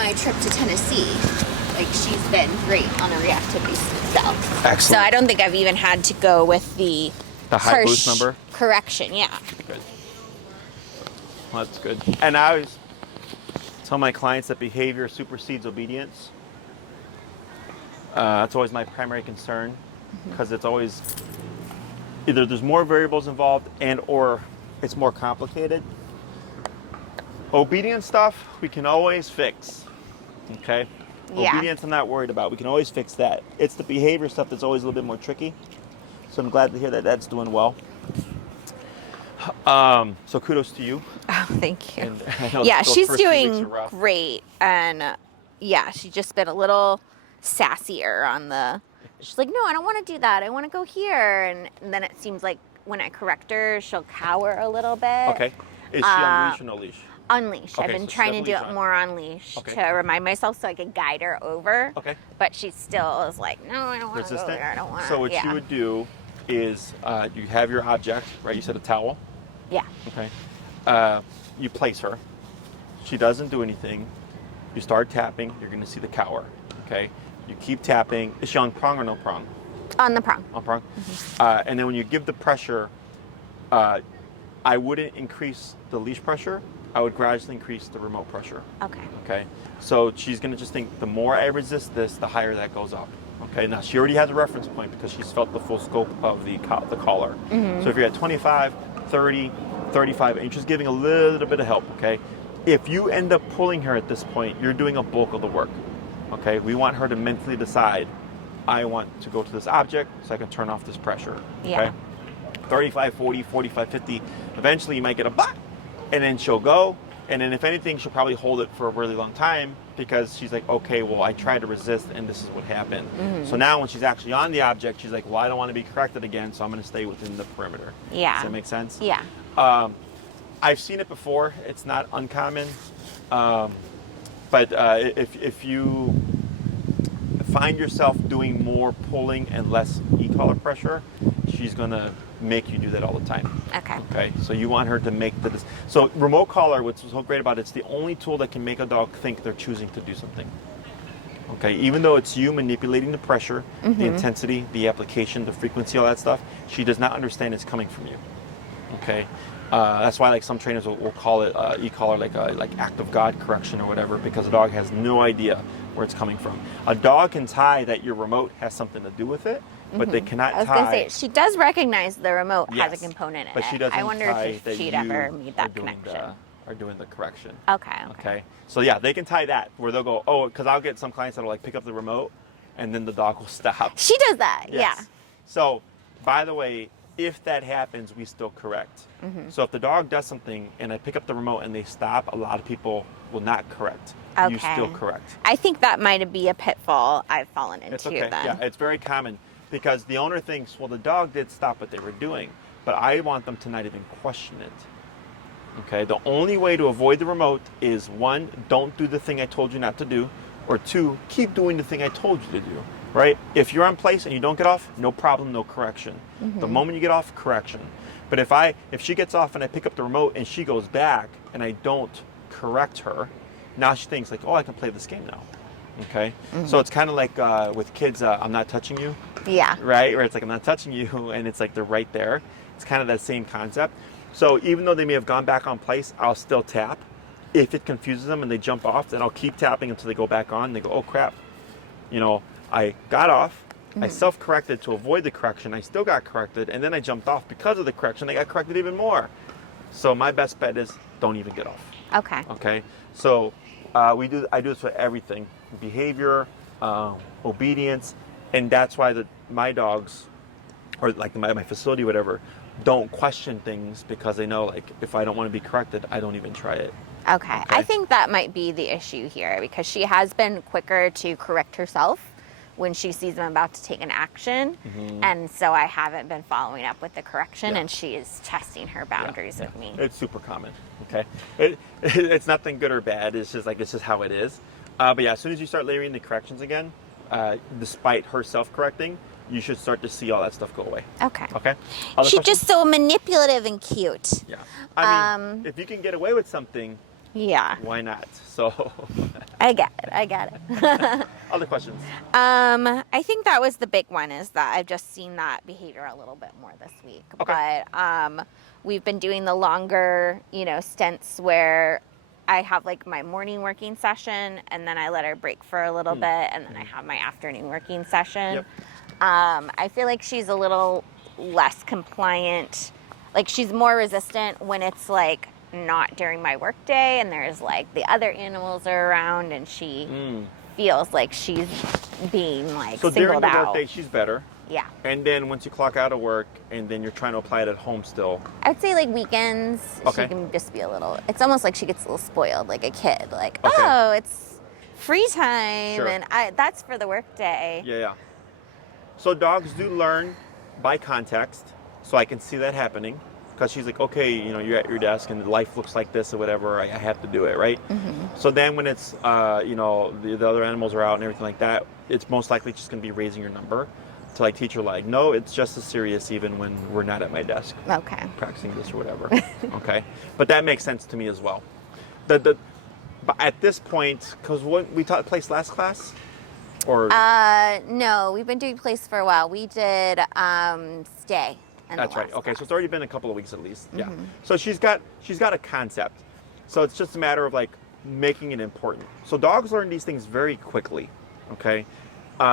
my trip to Tennessee, like she's been great on the reactivity scale. Excellent. So I don't think I've even had to go with the high boost number correction. Yeah. Good. Well, that's good. And I always tell my clients that behavior supersedes obedience. That's always my primary concern, because it's always either there's more variables involved and or it's more complicated. Obedience stuff we can always fix. Okay? Yeah. Obedience I'm not worried about. We can always fix that. It's the behavior stuff that's always a little bit more tricky. So I'm glad to hear that that's doing well. So kudos to you. Oh, thank you. And I know Yeah, those she's first few weeks doing are rough. great. And yeah, she's just been a little sassier on the, she's like, no, I don't want to do that. I want to go here. And then it seems like when I correct her, she'll cower a little bit. Okay. Is she on leash or no leash? On leash. Okay, I've been so she trying has to do leash it on. more on leash Okay. to remind myself so I can guide her over. Okay. But she still is like, no, I don't want to go Resistant? there. I don't want to. So what you would do is you have your object, right? You said a towel. Yeah. Okay. You place her. She doesn't do anything. You start tapping. You're going to see the cower. Okay. You keep tapping. Is she on prong or no prong? On the prong. On prong. And then when you give the pressure, I wouldn't increase the leash pressure. I would gradually increase the remote pressure. Okay. Okay. So she's going to just think the more I resist this, the higher that goes up. Okay. Now she already has a reference point because she's felt the full scope of the collar. So if you're at 25, 30, 35, and you're just giving a little bit of help, okay? If you end up pulling her at this point, you're doing a bulk of the work, okay? We want her to mentally decide, I want to go to this object so I can turn off this pressure, okay? Yeah. 35, 40, 45, 50. Eventually you might get a butt, and then she'll go, and then if anything, she'll probably hold it for a really long time because she's like, okay, well, I tried to resist, and this is what happened. So now when she's actually on the object, she's like, well, I don't want to be corrected again, so I'm going to stay within the perimeter. Yeah. Does that make sense? Yeah. I've seen it before. It's not uncommon. But if you find yourself doing more pulling and less e-collar pressure, she's going to make you do that all the time. Okay. Okay, so you want her to make so remote collar, what's so great about it, it's the only tool that can make a dog think they're choosing to do something. Okay, even though it's you manipulating the pressure, the intensity, the application, the frequency, all that stuff, she does not understand it's coming from you. Okay, that's why like some trainers will call it e-collar, like act of God correction or whatever, because the dog has no idea where it's coming from. A dog can tie that your remote has something to do with it, but they cannot tie. I was going to say, she does recognize the remote Yes, has a component in but it. she doesn't I wonder tie if that she'd you ever made that are doing connection. are doing the correction. Okay. So yeah, they can tie that where they'll go, oh, because I'll get some clients that'll like pick up the remote and then the dog will stop. She does that, Yes. yeah. So, by the way, if that happens, we still correct. So if the dog does something and I pick up the remote and they stop, a lot of people will not correct. Okay. You still correct. I think that might be a pitfall I've fallen into It's okay. then. Yeah, it's very common because the owner thinks, well, the dog did stop what they were doing, but I want them to not even question it. Okay, the only way to avoid the remote is 1, don't do the thing I told you not to do, or 2, keep doing the thing I told you to do, right? If you're on place and you don't get off, no problem, no correction. The moment you get off, correction. But if she gets off and I pick up the remote and she goes back and I don't correct her, now she thinks like, oh, I can play this game now. Okay, so it's kind of like with kids, I'm not touching you. Yeah. Right, where it's like I'm not touching you, and it's like they're right there. It's kind of that same concept. So even though they may have gone back on place, I'll still tap. If it confuses them and they jump off, then I'll keep tapping until they go back on. They go, oh crap, I got off. I self-corrected to avoid the correction. I still got corrected, and then I jumped off because of the correction. I got corrected even more. So my best bet is don't even get off. Okay. Okay. So I do this for everything: behavior, obedience, and that's why my dogs, or like my facility, whatever, don't question things because they know like if I don't want to be corrected, I don't even try it. Okay. I think that might be the issue here because she has been quicker to correct herself when she sees I'm about to take an action. And so I haven't been following up with the correction and she is testing her boundaries with me. It's super common, okay? It's nothing good or bad. It's just how it is. But yeah, as soon as you start layering the corrections again, despite her self-correcting, you should start to see all that stuff go away. Okay. Okay? She's just so manipulative and cute. Yeah. I mean, if you can get away with something, Yeah. Why not? So, I get it. other questions? I think that was the big one, is that I've just seen that behavior a little bit more this week. Okay. But we've been doing the longer, stints where I have like my morning working session, and then I let her break for a little bit, and then I have my afternoon working session. Yep. I feel like she's a little less compliant. Like, she's more resistant when it's like not during my work day and there's like the other animals are around, and she feels like she's being like So singled during the out. workday, she's better. Yeah. And then once you clock out of work, and then you're trying to apply it at home still. I would say like weekends, Okay. she can just be a little, it's almost like she gets a little spoiled, like a kid. Like, Okay. oh, it's free time, Sure. and that's for the work day. Yeah. So dogs do learn by context, so I can see that happening. Because she's like, okay, you're at your desk and life looks like this or whatever, I have to do it, right? So then when it's, the other animals are out and everything like that, it's most likely just going to be raising your number to like teach her like, no, it's just as serious even when we're not at my desk. Okay. Practicing this or whatever. Okay. But that makes sense to me as well. But at this point, because what we taught place last class? Or No, we've been doing place for a while. We did stay. That's right. Okay, so it's already been a couple of weeks at least. Yeah. So she's got a concept. So it's just a matter of like making it important. So dogs learn these things very quickly. Okay.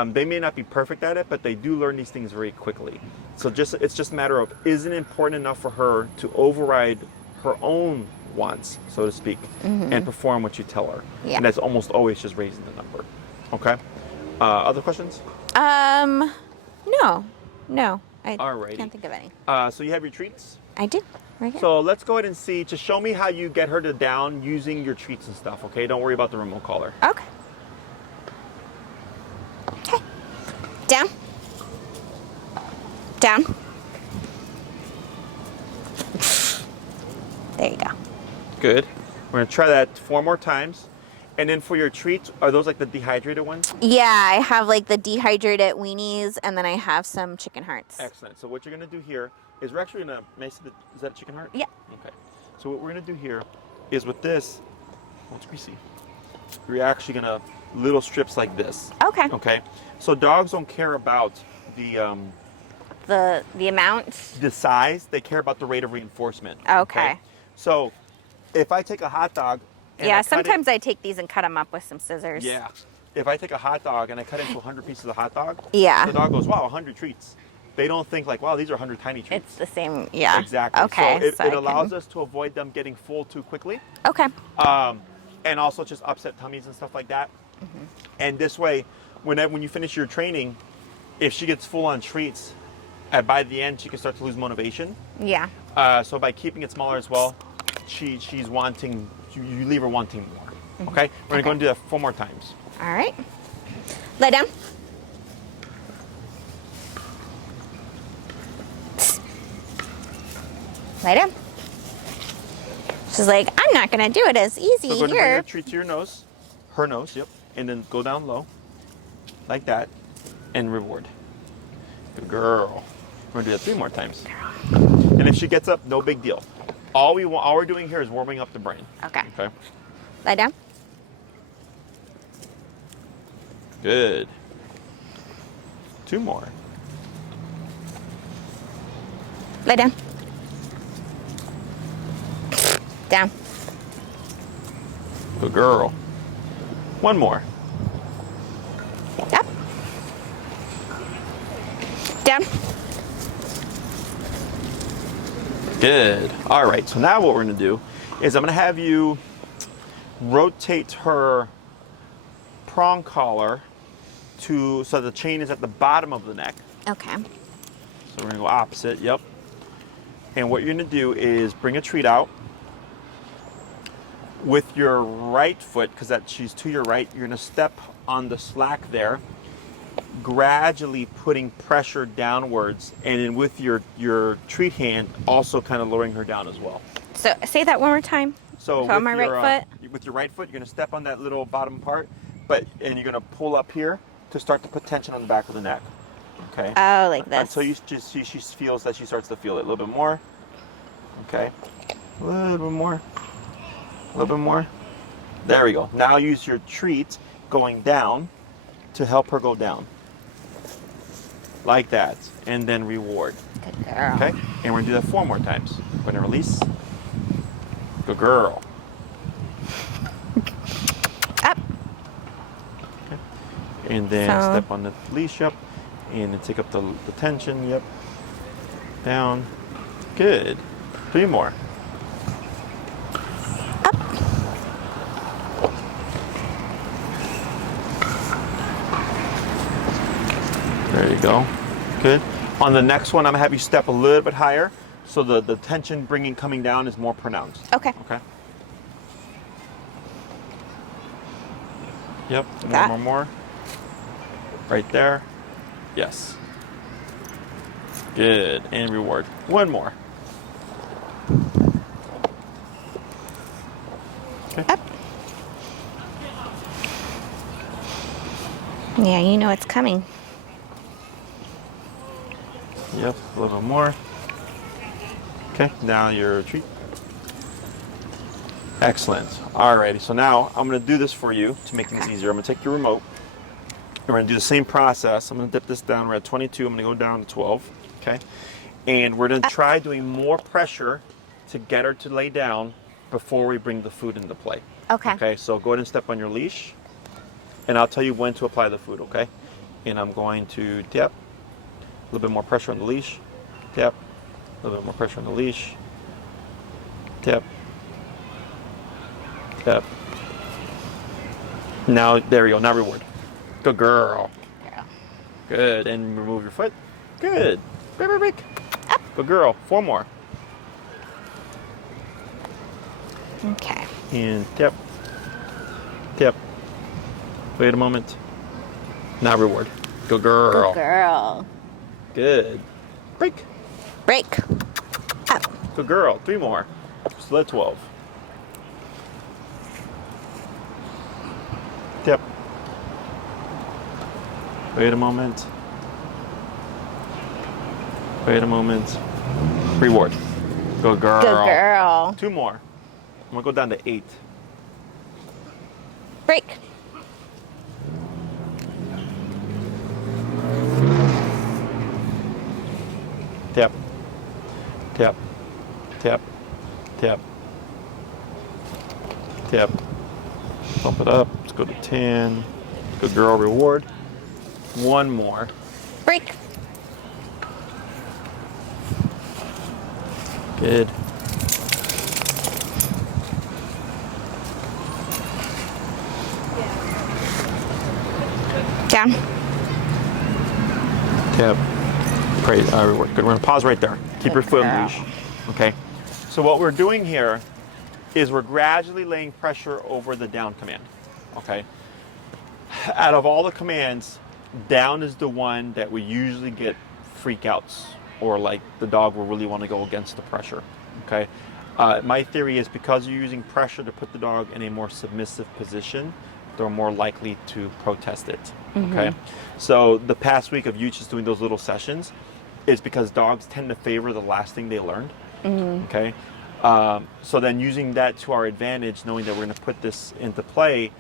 They may not be perfect at it, but they do learn these things very quickly. So it's just a matter of, is it important enough for her to override her own wants, so to speak, and perform what you tell her? Yeah. And that's almost always just raising the number. Okay. Other questions? No. I Alrighty. can't think of any. So you have your treats? I did. Right here. So let's go ahead and see, just show me how you get her to down using your treats and stuff, okay? Don't worry about the remote collar. Okay. Okay. Down. Down. There you go. Good. We're gonna try that 4 more times. And then for your treats, are those like the dehydrated ones? Yeah, I have like the dehydrated weenies, and then I have some chicken hearts. Excellent. So what you're gonna do here is we're actually gonna, may I see is that a chicken heart? Yeah. Okay. So what we're gonna do here is with this, once we see, we're actually gonna little strips like this. Okay. Okay. So dogs don't care about the amount. the size, they care about the rate of reinforcement. Okay. So if I take a hot dog, and Yeah, I cut it- sometimes I take these and cut them up with some scissors. Yeah. If I take a hot dog and I cut into 100 pieces of hot dog, Yeah. the dog goes, wow, 100 treats. They don't think like, wow, these are 100 tiny treats. It's the same. Yeah. Exactly. Okay. So it allows us to avoid them getting full too quickly. Okay. And also just upset tummies and stuff like that. And this way, when you finish your training, if she gets full on treats, by the end, she can start to lose motivation. Yeah. So by keeping it smaller as well, she's wanting, you leave her wanting more. Okay? We're going to go and do that 4 more times. All right. Lay down. Lay down. She's like, I'm not going to do it as easy So go ahead and bring here. your treat to your nose. Her nose, yep. And then go down low. Like that. And reward. Good girl. We're going to do that 3 more times. And if she gets up, no big deal. All we're doing here is warming up the brain. Okay. Okay? Lie down. Good. 2 more. Lie down. Down. Good girl. 1 more. Up. Down. Good. All right. So now what we're going to do is I'm going to have you rotate her prong collar so the chain is at the bottom of the neck. Okay. So we're going to go opposite. Yep. And what you're going to do is bring a treat out with your right foot, because she's to your right. You're going to step on the slack there, gradually putting pressure downwards, and then with your treat hand also kind of lowering her down as well. So say that one more time. So on my right foot? With your right foot, you're going to step on that little bottom part, and you're going to pull up here to start to put tension on the back of the neck. Okay. Oh, like this. Until she feels that she starts to feel it a little bit more. Okay. A little bit more. A little bit more. There we go. Now use your treat going down to help her go down. Like that. And then reward. Good girl. Okay? And we're going to do that 4 more times. We're going to release. Good girl. Up. Okay. And then So- step on the leash up. And then take up the tension. Yep. Down. Good. 3 more. There you go. Good. On the next one, I'm gonna have you step a little bit higher, so the tension coming down is more pronounced. Okay. Okay. Yep. That. More. Right there. Yes. Good. And reward. 1 more. Okay. Up. Yeah, you know it's coming. Yep, a little more. Okay, now your treat. Excellent. Alrighty, so now I'm going to do this for you to make things easier. I'm going to take your remote. And we're going to do the same process. I'm going to dip this down. We're at 22. I'm going to go down to 12. Okay, and we're going to try doing more pressure to get her to lay down before we bring the food into play. Okay. Okay, so go ahead and step on your leash, and I'll tell you when to apply the food. Okay, and I'm going to tap. A little bit more pressure on the leash. Tap. A little bit more pressure on the leash. Tap. Tap. Now, there we go. Now reward. Good girl. Girl. Good. And remove your foot. Good. Break, break, break. Up. Good girl. 4 more. Okay. And tap. Tap. Wait a moment. Now reward. Good girl. Good girl. Good. Break. Break. Up. Good girl. 3 more. So that's 12. Tap. Wait a moment. Wait a moment. Reward. Good girl. Good girl. 2 more. I'm gonna go down to 8. Break. Tap. Tap. Tap. Tap. Tap. Bump it up. Let's go to 10. Good girl. Reward. 1 more. Break. Good. Down. Tap. Great. Reward. Good. We're gonna pause right there. Keep your foot on the girl. leash. Okay. So what we're doing here is we're gradually laying pressure over the down command. Okay. Out of all the commands, down is the one that we usually get freakouts, or like the dog will really want to go against the pressure. Okay. My theory is because you're using pressure to put the dog in a more submissive position, they're more likely to protest it. Okay. So the past week of you just doing those little sessions is because dogs tend to favor the last thing they learned. Okay. So then using that to our advantage, knowing that we're going to put this into play,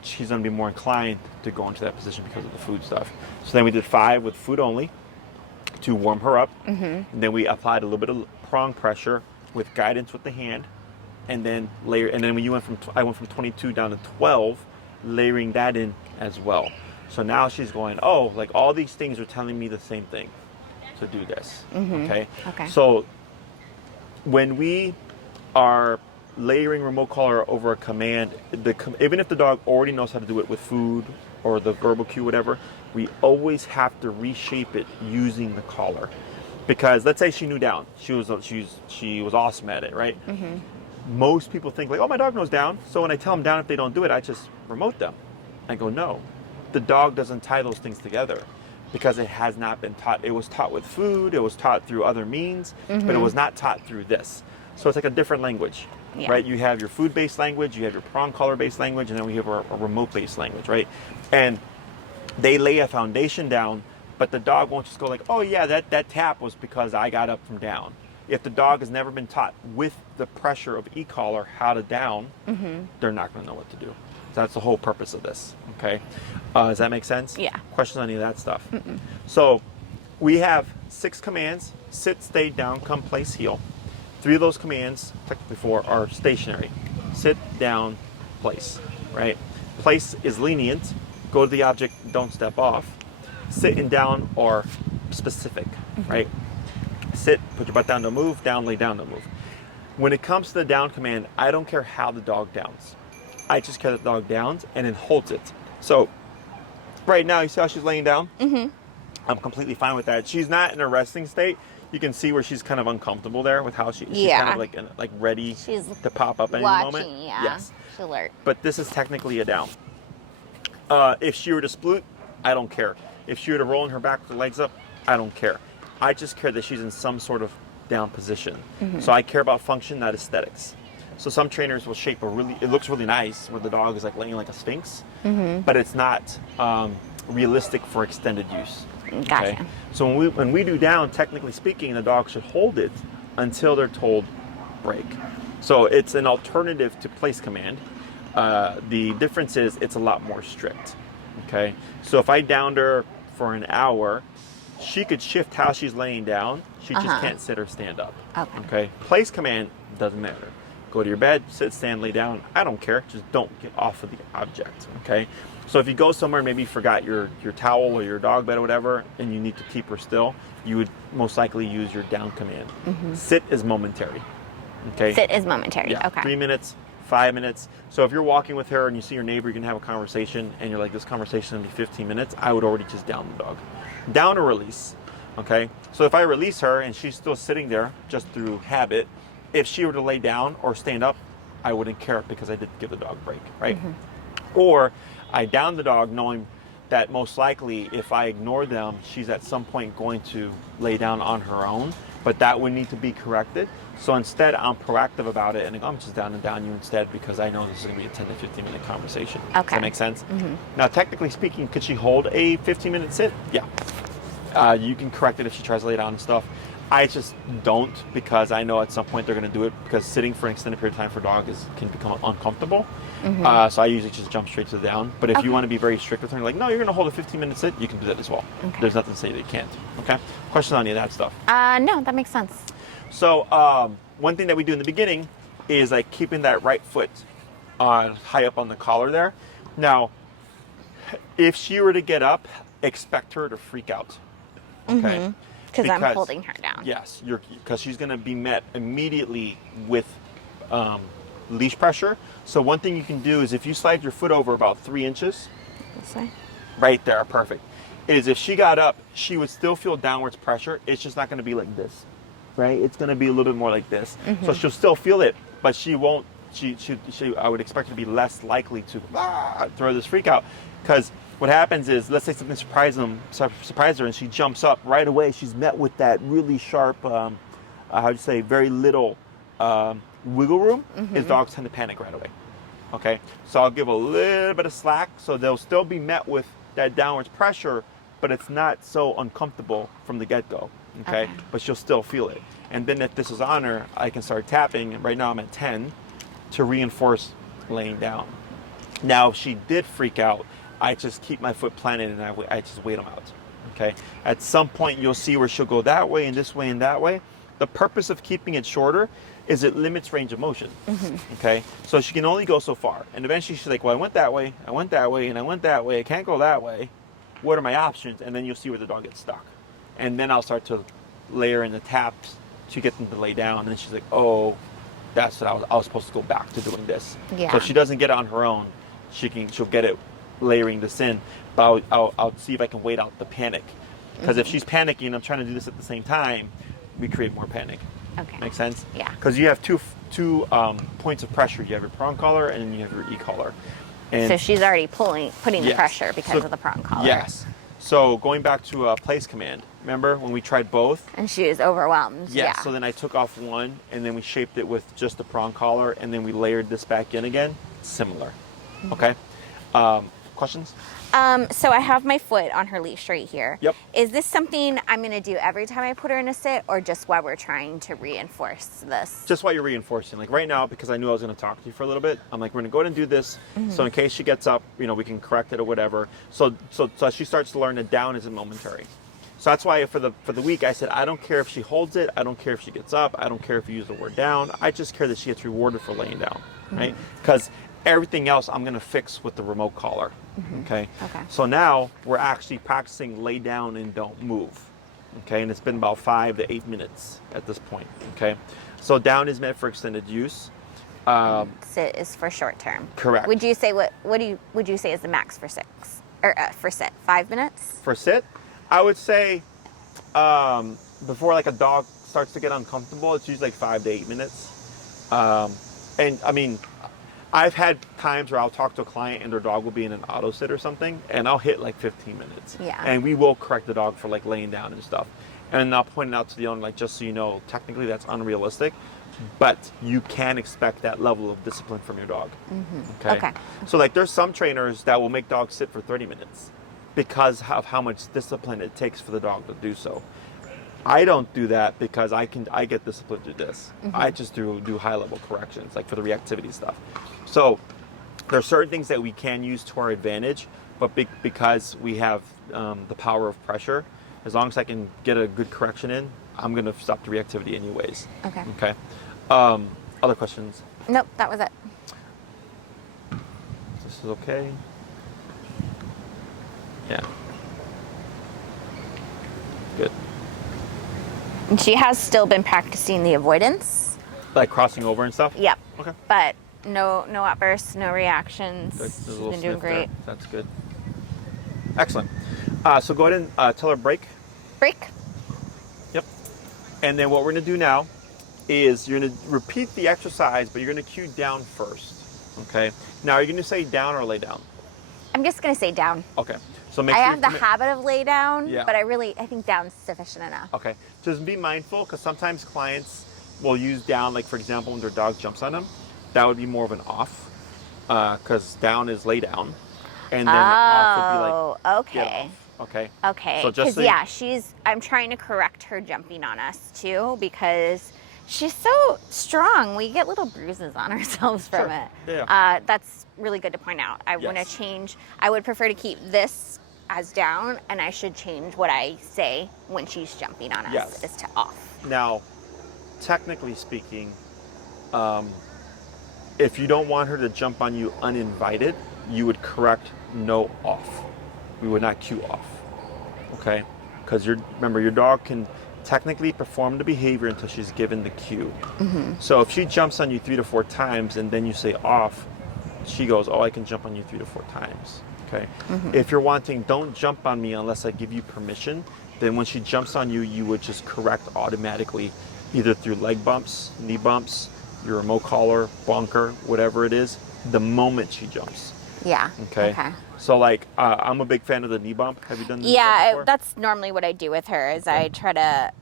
she's going to be more inclined to go into that position because of the food stuff. So then we did 5 with food only to warm her up. And then we applied a little bit of prong pressure with guidance with the hand, and then layer. And then when you I went from 22 down to 12, layering that in as well. So now she's going, oh, like all these things are telling me the same thing to do this. Okay. Okay. So when we are layering remote collar over a command, even if the dog already knows how to do it with food or the verbal cue, whatever, we always have to reshape it using the collar. Because let's say she knew down, she was awesome at it, right? Most people think like, oh, my dog knows down, so when I tell them down, if they don't do it, I just remote them. I go, no, the dog doesn't tie those things together because it has not been taught. It was taught with food, it was taught through other means, but it was not taught through this. So it's like a different language, right? You have your food-based language, you have your prong collar-based language, and then we have a remote-based language, right? And they lay a foundation down, but the dog won't just go like, oh yeah, that tap was because I got up from down. if the dog has never been taught with the pressure of e-collar how to down, they're not going to know what to do. So that's the whole purpose of this. Okay, does that make sense? Yeah. Questions on any of that stuff? So we have 6 commands: sit, stay, down, come, place, heel. 3 of those commands, technically 4, are stationary: sit, down, place. Right? Place is lenient. Go to the object, don't step off. Sit and down are specific. Right? Sit, put your butt down to move. Down, lay down to move. When it comes to the down command, I don't care how the dog downs. I just care that the dog downs and then holds it. So right now, you see how she's laying down? I'm completely fine with that. She's not in a resting state. You can see where she's kind of uncomfortable there with how she's kind of like ready to pop up any moment. Yeah. Yes. She's alert. But this is technically a down. If she were to split, I don't care. If she were to roll on her back with her legs up, I don't care. I just care that she's in some sort of down position. So I care about function, not aesthetics. So some trainers will shape it looks really nice where the dog is like laying like a sphinx, but it's not realistic for extended use. Gotcha. Okay? So when we do down, technically speaking, the dog should hold it until they're told break. So it's an alternative to place command. The difference is it's a lot more strict. Okay. So if I downed her for an hour, she could shift how she's laying down. She just can't sit or stand up. Okay. Place command doesn't matter. Go to your bed, sit, stand, lay down. I don't care. Just don't get off of the object. Okay. So if you go somewhere and maybe you forgot your towel or your dog bed or whatever, and you need to keep her still, you would most likely use your down command. Sit is momentary. Okay. Sit is momentary. Yeah. Okay. 3 minutes, 5 minutes. So if you're walking with her and you see your neighbor, you can have a conversation, and you're like, this conversation is going to be 15 minutes, I would already just down the dog. Down or release. Okay. So if I release her and she's still sitting there just through habit, if she were to lay down or stand up, I wouldn't care because I didn't give the dog a break, right? Or I down the dog knowing that most likely if I ignore them, she's at some point going to lay down on her own, but that would need to be corrected. So instead, I'm proactive about it, and I'm just down and down you instead because I know this is going to be a 10 to 15 minute conversation. Okay. Does that make sense? Now, technically speaking, could she hold a 15-minute sit? Yeah. You can correct it if she tries to lay down and stuff. I just don't because I know at some point they're going to do it because sitting for an extended period of time for dogs can become uncomfortable. So I usually just jump straight to the down. But if you want to be very strict with her, like, no, you're going to hold a 15-minute sit, you can do that as well. There's nothing to say that you can't. Okay? Question on any of that stuff? No, that makes sense. So one thing that we do in the beginning is like keeping that right foot high up on the collar there. Now, if she were to get up, expect her to freak out. Okay? Because I'm holding her down. Yes, because she's going to be met immediately with leash pressure. So one thing you can do is if you slide your foot over about 3 inches, This way. right there, perfect, is if she got up, she would still feel downwards pressure. It's just not going to be like this, right? It's going to be a little bit more like this. So she'll still feel it, but she won't. I would expect her to be less likely to throw this freak out, because what happens is, let's say something surprises her and she jumps up right away. She's met with that really sharp, very little wiggle room. His dogs tend to panic right away. Okay, so I'll give a little bit of slack, so they'll still be met with that downwards pressure, but it's not so uncomfortable from the get-go. Okay, but she'll still feel it. And then if this is on her, I can start tapping. And right now I'm at 10 to reinforce laying down. Now, if she did freak out, I just keep my foot planted and I just wait them out. Okay. At some point, you'll see where she'll go that way and this way and that way. The purpose of keeping it shorter is it limits range of motion. Okay. So she can only go so far, and eventually she's like, "Well, I went that way, and I went that way. I can't go that way. What are my options?" And then you'll see where the dog gets stuck, and then I'll start to layer in the taps to get them to lay down. And then she's like, "Oh, that's what I was supposed to go back to doing this." Yeah. So if she doesn't get it on her own, she'll get it layering this in, but I'll see if I can wait out the panic, because if she's panicking and I'm trying to do this at the same time, we create more panic. Okay. Make sense? Yeah. Because you have two points of pressure. You have your prong collar and then you have your e-collar. And So she's already putting the pressure because of the prong collar. Yes. So going back to a place command, remember when we tried both? And she was overwhelmed. Yes. Yeah. So then I took off one and then we shaped it with just the prong collar and then we layered this back in again. Similar. Okay. questions? So I have my foot on her leash right here. Yep. Is this something I'm going to do every time I put her in a sit, or just while we're trying to reinforce this? Just while you're reinforcing. Like right now, because I knew I was going to talk to you for a little bit, I'm like, we're going to go ahead and do this. So in case she gets up, you know, we can correct it or whatever. So she starts to learn that down isn't momentary. So that's why for the week I said, I don't care if she holds it, I don't care if she gets up, I don't care if you use the word down. I just care that she gets rewarded for laying down, right? Because everything else I'm going to fix with the remote collar. Okay. So now we're actually practicing lay down and don't move. Okay. And it's been about 5 to 8 minutes at this point. Okay. So down is meant for extended use. Sit is for short term. Correct. Would you say would you say is the max for for sit? 5 minutes? For sit, I would say before like a dog starts to get uncomfortable, it's usually like 5 to 8 minutes. And I mean, I've had times where I'll talk to a client and their dog will be in an auto sit or something, and I'll hit like 15 minutes. Yeah. And we will correct the dog for like laying down and stuff. And I'll point it out to the owner, like, just so you know, technically that's unrealistic, but you can expect that level of discipline from your dog. Okay. So like there's some trainers that will make dogs sit for 30 minutes because of how much discipline it takes for the dog to do so. I don't do that because I get disciplined through this. I just do high level corrections, like for the reactivity stuff. So there are certain things that we can use to our advantage, but because we have the power of pressure, as long as I can get a good correction in, I'm going to stop the reactivity anyways. Okay. Other questions? Nope, that was it. This is okay. Yeah. Good. And she has still been practicing the avoidance. Like crossing over and stuff? Yep. Okay. But no outbursts, no reactions. There's a She's little been doing sniff there. great. That's good. Excellent. So go ahead and tell her break. Break. Yep. And then what we're going to do now is you're going to repeat the exercise, but you're going to cue down first. Okay. Now, are you going to say down or lay down? I'm just going to say down. Okay. So make I sure have the habit of lay down, Yeah. but I think down's sufficient enough. Okay. Just be mindful, because sometimes clients will use down, like for example, when their dog jumps on them. That would be more of an off, because down is lay down, and then off would be like okay. get off. Okay. Okay. So just Because so I'm trying to correct her jumping on us too, because she's so strong. We get little bruises on ourselves from it. Yeah. That's really good to point out. I want to change. I would prefer to keep this as down, and I should change what I say when she's jumping on us is to off. Now, technically speaking, if you don't want her to jump on you uninvited, you would correct no off. We would not cue off. Okay? Because remember, your dog can technically perform the behavior until she's given the cue. So if she jumps on you 3 to 4 times and then you say off, she goes, oh, I can jump on you 3 to 4 times. Okay. If you're wanting, don't jump on me unless I give you permission, then when she jumps on you, you would just correct automatically, either through leg bumps, knee bumps, your remote collar, bonker, whatever it is, the moment she jumps. Yeah. Okay. So like, I'm a big fan of the knee bump. Have you done the knee bump before? That's normally what I do with her is I try to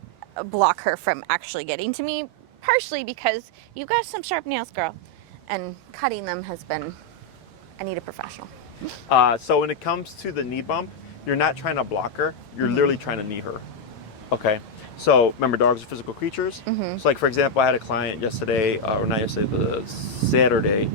block her from actually getting to me, partially because you've got some sharp nails, girl. And cutting them has been, I need a professional. So when it comes to the knee bump, you're not trying to block her. You're literally trying to knee her. Okay. So remember, dogs are physical creatures. So like, for example, I had a client yesterday, or not yesterday, the Saturday,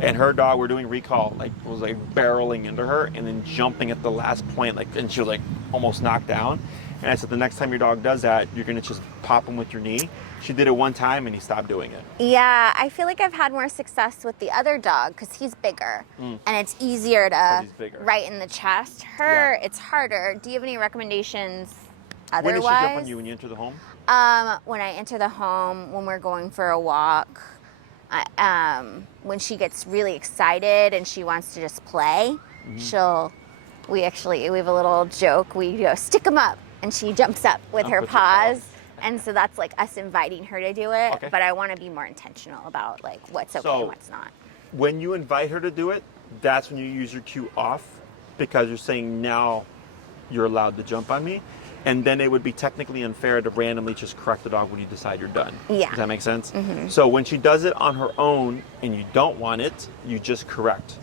and her dog, we're doing recall, like was like barreling into her and then jumping at the last point, like, and she was like almost knocked down. And I said, the next time your dog does that, you're going to just pop him with your knee. She did it one time and he stopped doing it. Yeah, I feel like I've had more success with the other dog because he's bigger and it's easier to right in the chest. Her, it's harder. Do you have any recommendations otherwise? When does she jump on you? When you enter the home? When I enter the home, when we're going for a walk, when she gets really excited and she wants to just play, we have a little joke. We go, stick 'em up. And she jumps up with her paws. And so that's like us inviting her to do it. Okay. But I want to be more intentional about like what's okay and what's not. When you invite her to do it, that's when you use your cue off, because you're saying now you're allowed to jump on me. And then it would be technically unfair to randomly just correct the dog when you decide you're done. Yeah. Does that make sense? So when she does it on her own and you don't want it, you just correct.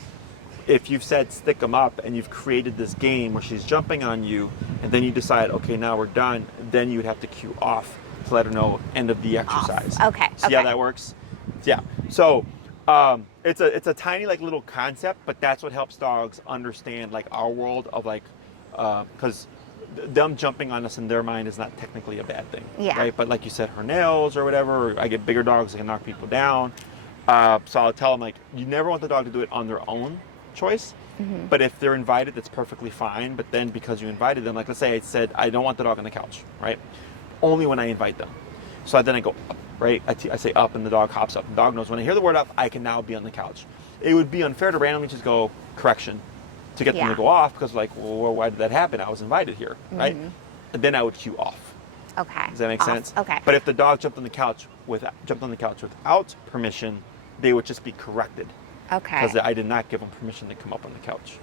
if you've said stick them up and you've created this game where she's jumping on you, and then you decide, okay, now we're done, then you would have to cue off to let her know end of the exercise. Okay. See how that works? Yeah. So it's a tiny like little concept, but that's what helps dogs understand like our world of like, because them jumping on us in their mind is not technically a bad thing. Yeah. Right. But like you said, her nails or whatever, or I get bigger dogs that can knock people down. So I'll tell them like, you never want the dog to do it on their own choice. But if they're invited, that's perfectly fine. But then because you invited them, like let's say I said, I don't want the dog on the couch, right? Only when I invite them. So then I go up, right? I say up and the dog hops up. The dog knows when I hear the word up, I can now be on the couch. It would be unfair to randomly just go correction to get them to go off because like, well, why did that happen? I was invited here, right? And then I would cue off. Okay. Does that make sense? Okay. But if the dog jumped on the couch without permission, they would just be corrected. Okay. Because I did not give them permission to come up on the couch.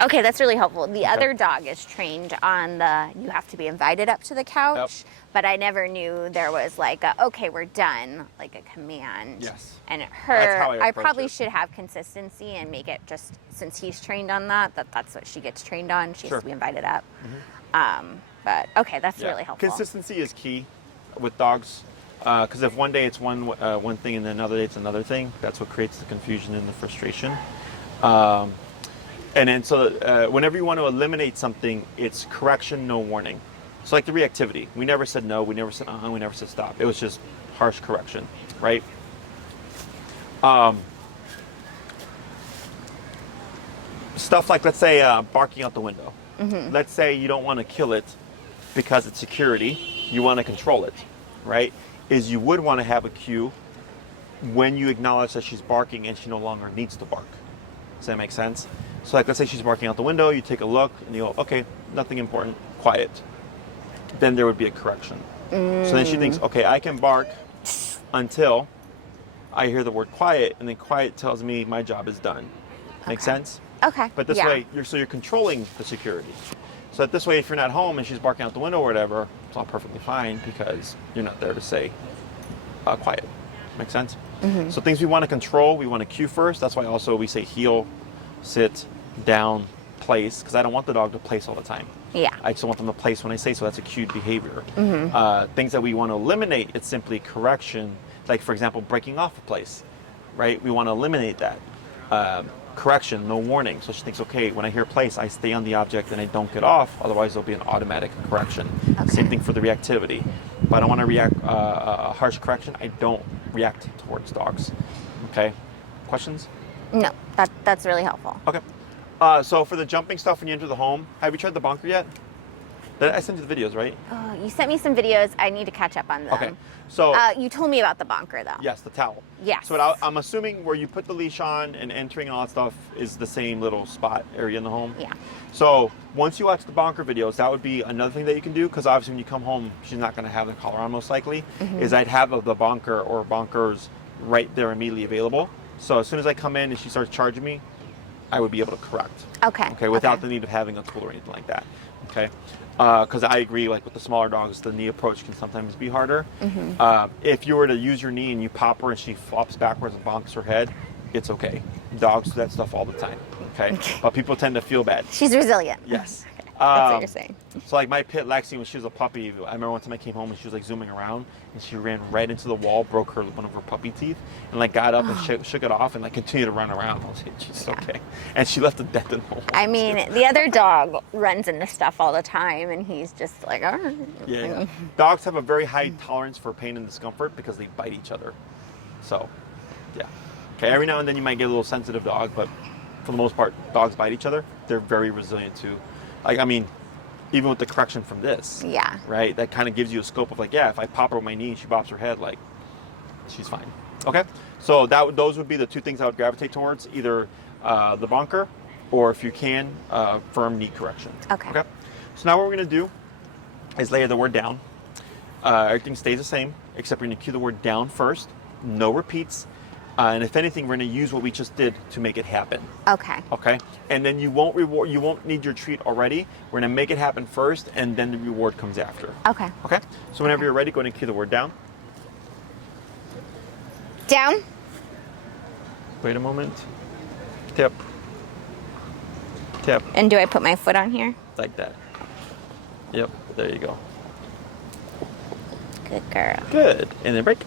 Okay, that's really helpful. The other dog is trained on you have to be invited up to the couch, but I never knew there was like okay, we're done, like a command. Yes. And That's how I approach probably it. should have consistency and make it just, since he's trained on that's what she gets trained on. She has to be invited up. But okay, that's really helpful. Consistency is key with dogs. Because if one day it's one thing and then another day it's another thing, that's what creates the confusion and the frustration. And then so whenever you want to eliminate something, it's correction, no warning. So like the reactivity, we never said no, we never said we never said stop. It was just harsh correction, right? Stuff like, let's say, barking out the window. Let's say you don't want to kill it because it's security. You want to control it, right? Is you would want to have a cue when you acknowledge that she's barking and she no longer needs to bark. Does that make sense? So like, let's say she's barking out the window, you take a look and you go, okay, nothing important, quiet. Then there would be a correction. So then she thinks, okay, I can bark until I hear the word quiet, and then quiet tells me my job is done. Make sense? Okay. But this way, you're controlling the security. So that this way, if you're not home and she's barking out the window or whatever, it's all perfectly fine because you're not there to say quiet. Make sense? So things we want to control, we want to cue first. That's why also we say heel, sit, down, place, because I don't want the dog to place all the time. Yeah. I just want them to place when I say so. That's a cued behavior. Things that we want to eliminate, it's simply correction. Like, for example, breaking off a place, right? We want to eliminate that. Correction, no warning. So she thinks, okay, when I hear place, I stay on the object and I don't get off. Otherwise, there'll be an automatic correction. Same thing for the reactivity. If I don't want to react harsh correction, I don't react towards dogs. Okay? Questions? No, that's really helpful. Okay. So for the jumping stuff when you enter the home, have you tried the bonker yet? I sent you the videos, right? You sent me some videos. I need to catch up on them. Okay. So you told me about the bonker, though. yes, the towel. Yes. So I'm assuming where you put the leash on and entering and all that stuff is the same little spot area in the home. Yeah. So once you watch the bonker videos, that would be another thing that you can do, because obviously when you come home, she's not going to have the collar on most likely. Is I'd have the bonker or bonkers right there immediately available. So as soon as I come in and she starts charging me, I would be able to correct. Okay. Okay, without the need of having a tool or anything like that. Okay. Because I agree, like with the smaller dogs, the knee approach can sometimes be harder. If you were to use your knee and you pop her and she flops backwards and bonks her head, it's okay. Dogs do that stuff all the time. Okay. But people tend to feel bad. She's resilient. Yes. That's what you're saying. So like my pit Lexi, when she was a puppy, I remember one time I came home and she was like zooming around and she ran right into the wall, broke one of her puppy teeth, and like got up and shook it off and like continued to run around. I was like, she's okay. And she left a dent in the wall. I mean, the other dog runs into stuff all the time, and he's just like, oh. Yeah. Dogs have a very high tolerance for pain and discomfort because they bite each other. So, yeah. Okay, every now and then you might get a little sensitive dog, but for the most part, dogs bite each other. They're very resilient too. Like, I mean, even with the correction from this. Yeah. Right? That kind of gives you a scope of like, yeah, if I pop her with my knee and she bops her head, like, she's fine. Okay? So those would be the two things I would gravitate towards, either the bonker or, if you can, firm knee correction. Okay? So now what we're going to do is lay the word down. Everything stays the same, except we're going to cue the word down first. No repeats. And if anything, we're going to use what we just did to make it happen. Okay. Okay. And then you won't need your treat already. We're going to make it happen first, and then the reward comes after. Okay. Okay. So whenever you're ready, go ahead and cue the word down. Down. Wait a moment. Tip. Tap. And do I put my foot on here? Like that. Yep, there you go. Good girl. Good. And then break.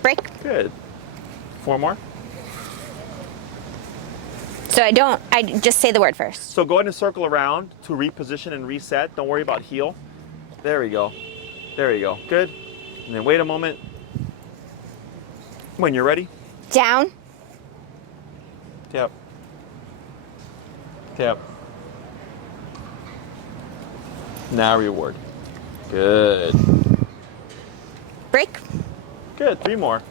Break. Good. 4 more. So I just say the word first. So go ahead and circle around to reposition and reset. Don't worry about heel. There we go. There you go. Good. And then wait a moment. When you're ready. Down. Tap. Tap. Now reward. Good. Break. Good. 3 more.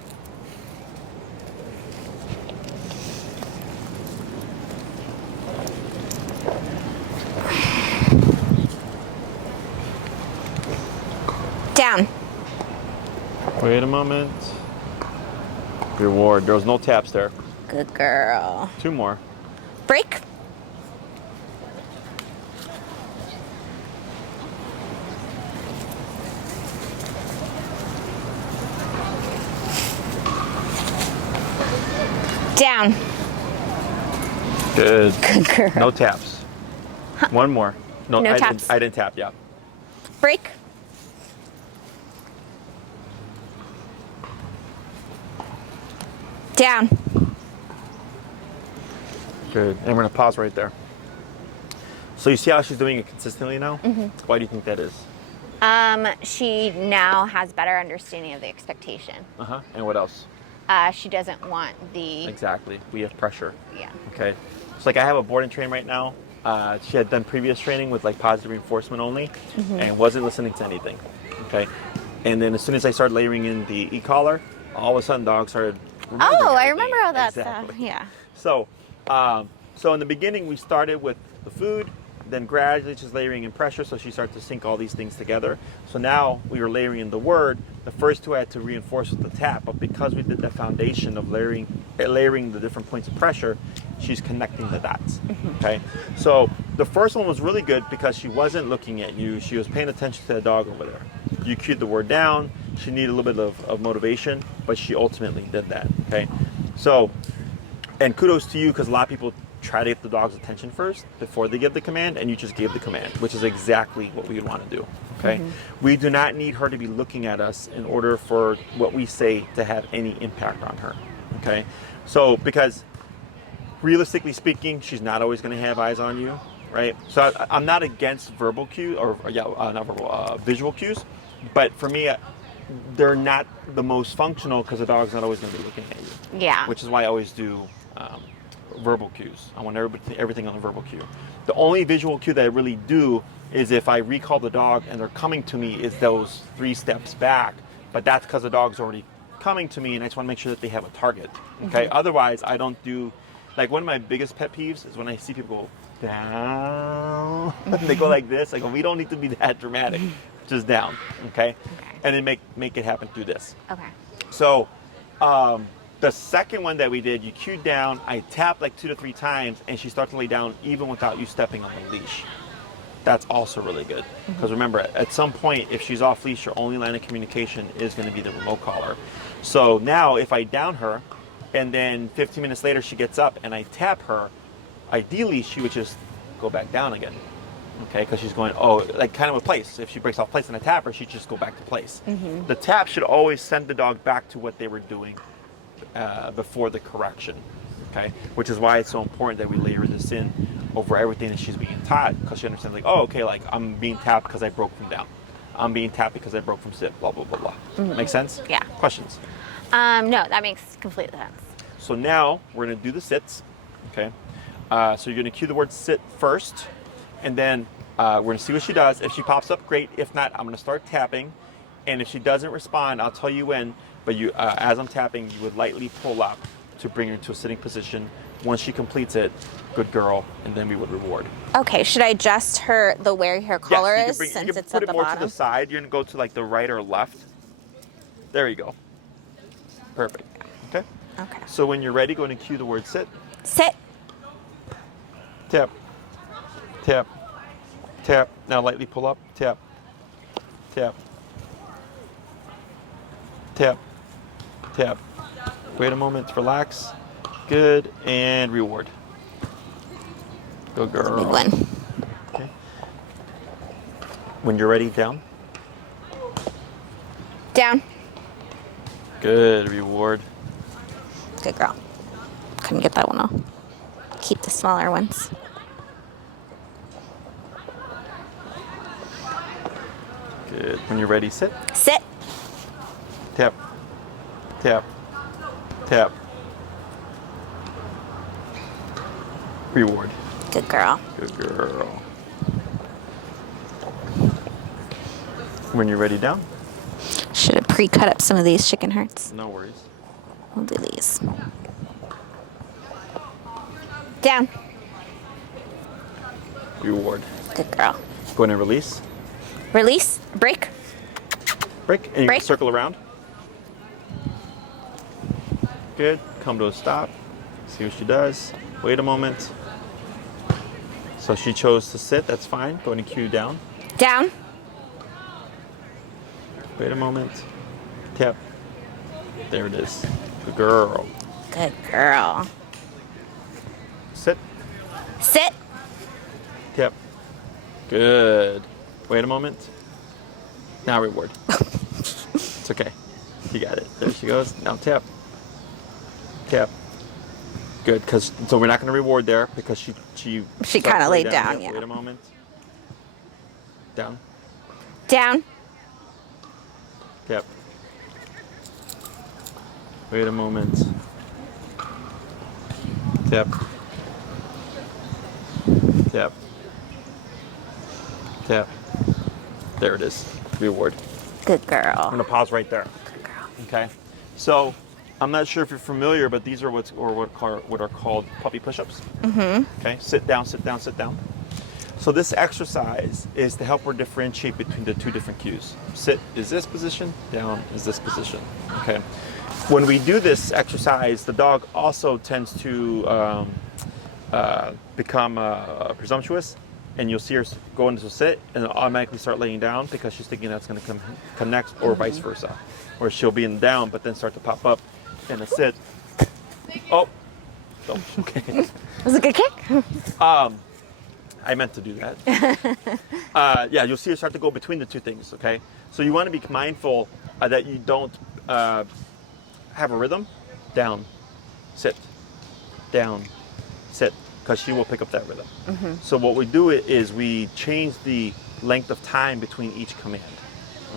Down. Wait a moment. Reward. There was no taps there. Good girl. 2 more. Break. Down. Good. Good girl. No taps. 1 more. No, No I taps. I didn't tap. Yeah. Break. Down. Good. And we're gonna pause right there. So you see how she's doing it consistently now? Mm-hmm. Why do you think that is? She now has better understanding of the expectation. And what else? She doesn't want the Exactly. We have pressure. yeah. Okay. So like I have a board and train right now. She had done previous training with like positive reinforcement only, and wasn't listening to anything. Okay. And then as soon as I started layering in the e-collar, all of a sudden dogs started. Oh, I remember all that Exactly. stuff. Yeah. So, so in the beginning we started with the food, then gradually just layering in pressure, so she started to sync all these things together. So now we were layering in the word. The first 2 I had to reinforce with the tap, but because we did the foundation of layering the different points of pressure, she's connecting the dots. Okay. So the first one was really good because she wasn't looking at you; she was paying attention to the dog over there. You cued the word down. She needed a little bit of motivation, but she ultimately did that. Okay. So, and kudos to you because a lot of people try to get the dog's attention first before they give the command, and you just gave the command, which is exactly what we would want to do. Okay. We do not need her to be looking at us in order for what we say to have any impact on her. Okay. So because realistically speaking, she's not always going to have eyes on you, right? So I'm not against verbal cues not verbal, visual cues, but for me, they're not the most functional because the dog's not always going to be looking at you. Yeah. Which is why I always do verbal cues. I want everything on the verbal cue. The only visual cue that I really do is if I recall the dog and they're coming to me is those 3 steps back, but that's because the dog's already coming to me and I just want to make sure that they have a target. Okay. Otherwise, I don't do. Like one of my biggest pet peeves is when I see people go down. They go like this. I go, we don't need to be that dramatic. Just down, okay? And then make it happen through this. Okay. So the second one that we did, you cued down. I tapped like 2 to 3 times, and she started to lay down even without you stepping on the leash. That's also really good because remember, at some point, if she's off leash, your only line of communication is going to be the remote collar. So now, if I down her. And then 15 minutes later, she gets up and I tap her. Ideally, she would just go back down again. Okay, because she's going, like kind of a place. If she breaks off place and I tap her, she'd just go back to place. The tap should always send the dog back to what they were doing before the correction. Okay, which is why it's so important that we layer this in over everything that she's being taught, because she understands like, okay, like I'm being tapped because I broke from down. I'm being tapped because I broke from sit, blah, blah, blah, blah. Make sense? Yeah. Questions? No, that makes complete sense. So now we're going to do the sits, okay? So you're going to cue the word sit first, and then we're going to see what she does. If she pops up, great. If not, I'm going to start tapping, and if she doesn't respond, I'll tell you when, but you, as I'm tapping, you would lightly pull up to bring her to a sitting position. Once she completes it, good girl, and then we would reward. Okay, should I adjust where her collar Yes, is since you can it's put at it the more bottom? to the side. You're going to go to like the right or left. There you go. Perfect. Okay? Okay. So when you're ready, go ahead and cue the word sit. Sit. Tap. Tap. Tap. Now lightly pull up. Tap. Tap. Tap. Tap. Wait a moment. Relax. Good. And reward. Good That's a girl. big one. Okay. When you're ready, down. Down. Good. Reward. Good girl. Couldn't get that one off. Keep the smaller ones. Good. When you're ready, sit. Sit. Tap. Tap. Tap. Reward. Good girl. Good girl. When you're ready, down. Should have pre-cut up some of these chicken hearts. No worries. We'll do these. Down. Reward. Good girl. Go ahead and release. Release. Break. Break. And you Break. can circle around. Good. Come to a stop. See what she does. Wait a moment. So she chose to sit. That's fine. Go ahead and cue down. Down. Wait a moment. Tap. There it is. Good girl. Good girl. Sit. Sit. Tap. Good. Wait a moment. Now reward. It's okay. You got it. There she goes. Now tap. Tap. Good. So we're not going to reward there because she kind of laid down. Yep, Yeah. Wait a moment. Down. Down. Tap. Wait a moment. Tap. Tap. Tap. There it is. Reward. Good I'm girl. going to pause right there. Good girl. Okay. So I'm not sure if you're familiar, but these are what are called puppy push-ups. Mm-hmm. Okay. Sit down, sit down, sit down. So this exercise is to help her differentiate between the two different cues. Sit is this position, down is this position. Okay. When we do this exercise, the dog also tends to become presumptuous, and you'll see her go into sit and automatically start laying down because she's thinking that's going to come next, or vice versa, or she'll be in down but then start to pop up in a sit. Oh, okay. Was it a good kick? I meant to do that. Yeah, you'll see her start to go between the two things, okay? So you want to be mindful that you don't have a rhythm. Down, sit, down, sit, because she will pick up that rhythm. Mm-hmm. So what we do is we change the length of time between each command,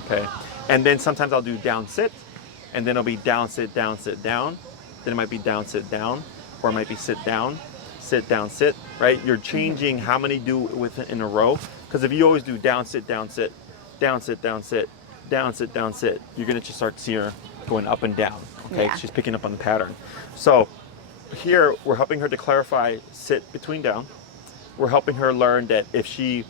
okay? And then sometimes I'll do down, sit, and then it'll be down, sit, then it might be down, sit, down, or it might be sit, down, sit, right? You're changing how many do within in a row. Because if you always do down, sit, down, sit, down, sit, down, sit, down, sit, down, sit, you're gonna just start to see her going up and down. Okay, Yeah. she's picking up on the pattern. So here we're helping her to clarify sit between down. We're helping her learn that if she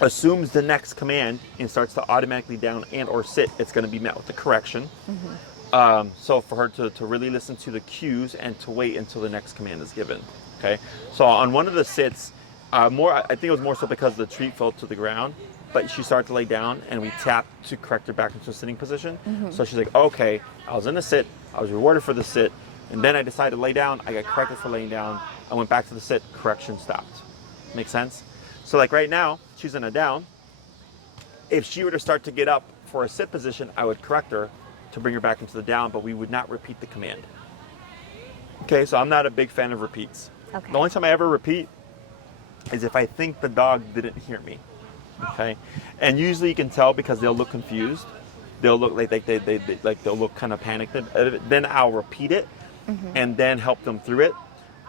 assumes the next command and starts to automatically down and or sit, it's going to be met with a correction. Mm-hmm. So for her to really listen to the cues and to wait until the next command is given. Okay. So on one of the sits, I think it was more so because the treat fell to the ground, but she started to lay down and we tapped to correct her back into a sitting position. Mm-hmm. So she's like, okay, I was in a sit, I was rewarded for the sit, and then I decided to lay down, I got corrected for laying down, I went back to the sit, correction stopped. Make sense? So like right now, she's in a down. If she were to start to get up for a sit position, I would correct her to bring her back into the down, but we would not repeat the command. Okay, so I'm not a big fan of repeats. Okay. The only time I ever repeat is if I think the dog didn't hear me. Okay, and usually you can tell because they'll look confused. They'll look like they'll look kind of panicked. Then I'll repeat it, and then help them through it.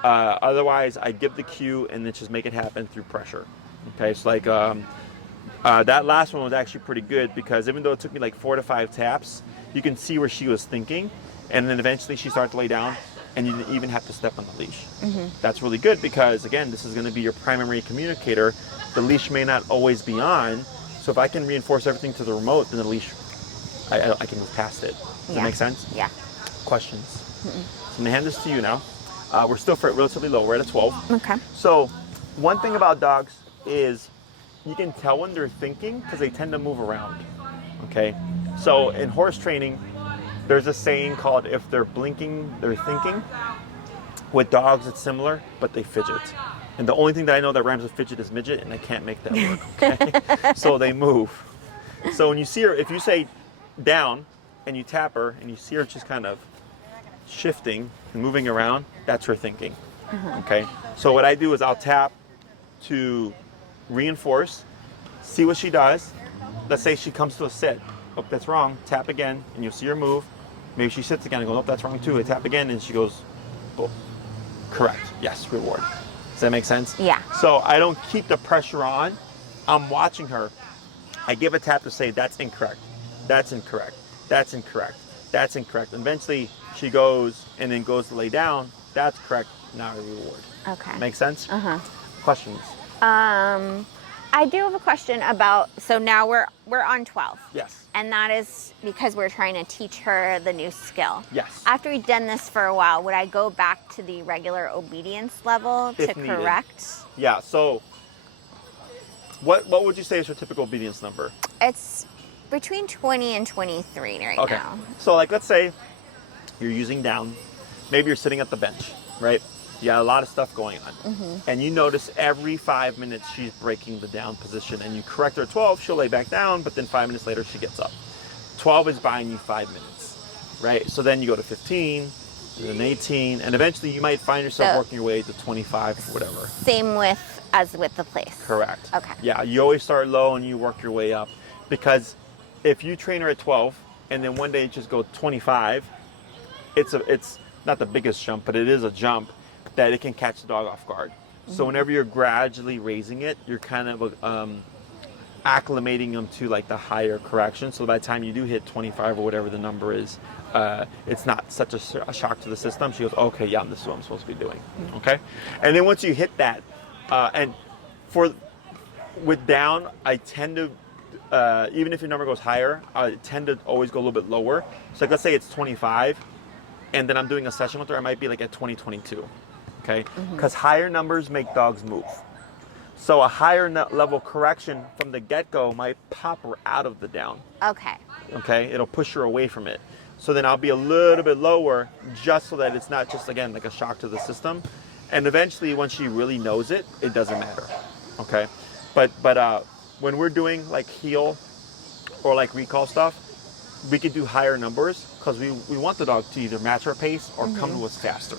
Otherwise, I give the cue and then just make it happen through pressure. Okay, so like that last one was actually pretty good because even though it took me like 4 to 5 taps, you can see where she was thinking, and then eventually she started to lay down, and you didn't even have to step on the leash. That's really good because again, this is going to be your primary communicator. The leash may not always be on, so if I can reinforce everything to the remote, then the leash, I can move past it. Does that make sense? Yeah. Questions? So I'm going to hand this to you now. We're still relatively low. We're at a 12. Okay. So one thing about dogs is you can tell when they're thinking because they tend to move around. Okay. So in horse training, there's a saying called if they're blinking, they're thinking. With dogs, it's similar, but they fidget. And the only thing that I know that rhymes with fidget is midget, and I can't make that work, okay? So they move. So when you see her, if you say down and you tap her and you see her just kind of shifting and moving around, that's her thinking, okay? So what I do is I'll tap to reinforce, see what she does. Let's say she comes to a sit. Oh, that's wrong. Tap again, and you'll see her move. Maybe she sits again and goes, oh, that's wrong too. I tap again, and she goes, oh, correct. Yes, reward. Does that make sense? Yeah. So I don't keep the pressure on. I'm watching her. I give a tap to say, that's incorrect. That's incorrect. That's incorrect. That's incorrect. And eventually she goes and then goes to lay down. That's correct. Now a reward. Okay. Make sense? Questions? I do have a question about, so now we're on 12. Yes. And that is because we're trying to teach her the new skill. Yes. After we've done this for a while, would I go back to the regular obedience level If to needed. correct? Yeah, so what would you say is your typical obedience number? It's between 20 and 23 right now. So like, let's say you're using down, maybe you're sitting at the bench, right? You got a lot of stuff going on. And you notice every 5 minutes she's breaking the down position, and you correct her at 12, she'll lay back down, but then 5 minutes later she gets up. 12 is buying you 5 minutes, right? So then you go to 15, and then 18, and eventually you might find yourself So- working your way to 25 or whatever. Same as with the place. Correct. Okay. Yeah, you always start low and you work your way up, because if you train her at 12 and then one day just go 25, it's not the biggest jump, but it is a jump that it can catch the dog off guard. So whenever you're gradually raising it, you're kind of acclimating them to like the higher correction. So by the time you do hit 25 or whatever the number is, it's not such a shock to the system. She goes, okay, yeah, this is what I'm supposed to be doing. Okay. And then once you hit that, and with down, I tend to, even if your number goes higher, I tend to always go a little bit lower. So like, let's say it's 25, and then I'm doing a session with her, I might be like at 20, 22. Okay, because higher numbers make dogs move. So a higher level correction from the get-go might pop her out of the down. Okay. Okay, it'll push her away from it. So then I'll be a little bit lower, just so that it's not just, again, like a shock to the system. And eventually, once she really knows it, it doesn't matter. Okay, but when we're doing like heel or like recall stuff, we could do higher numbers because we want the dog to either match our pace or come to us faster.